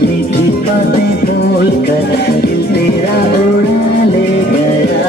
मीठी बातें बोलकर दिल तेरा उड़ा ले गया।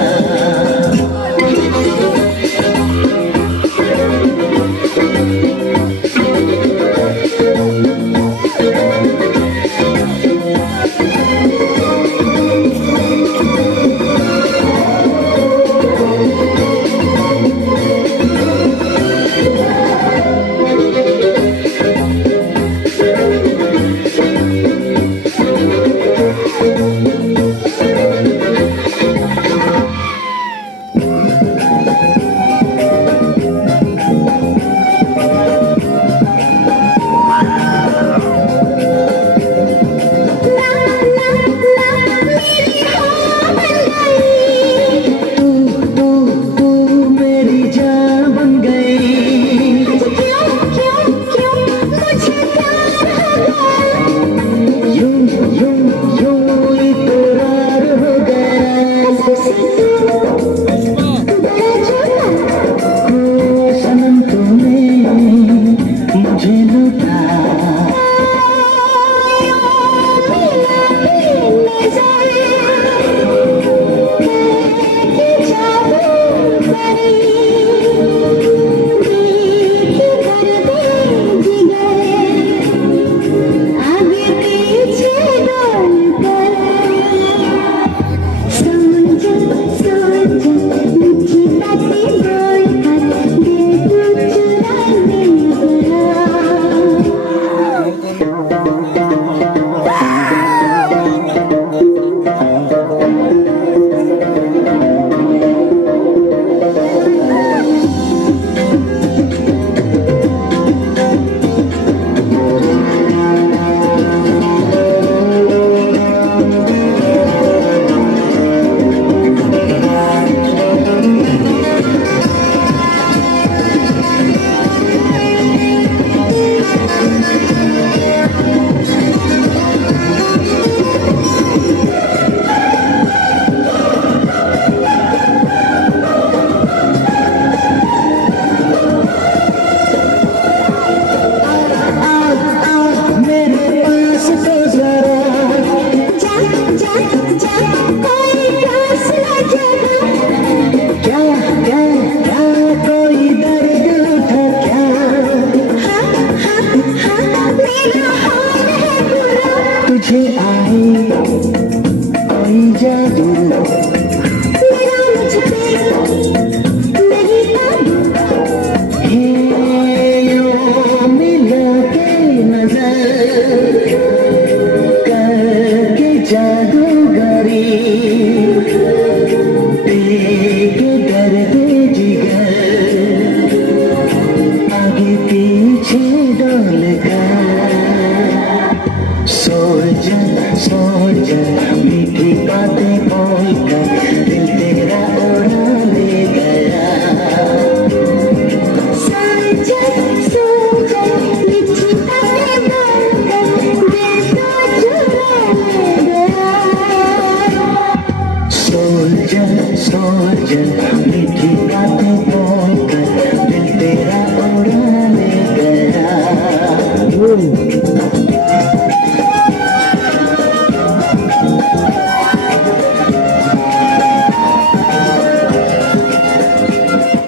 तुझे आई कोई जादू मेरा मुझ पे नहीं काबू यूं मिला के नजर करके जादूगरी के दर्द जिगर आगे पीछे डोल सोच मीठी बातें बोलकर दिल तेरा उड़ा ले गया। सोच मीठी बातें बोलकर दिल तो चुरा ले गया। सोच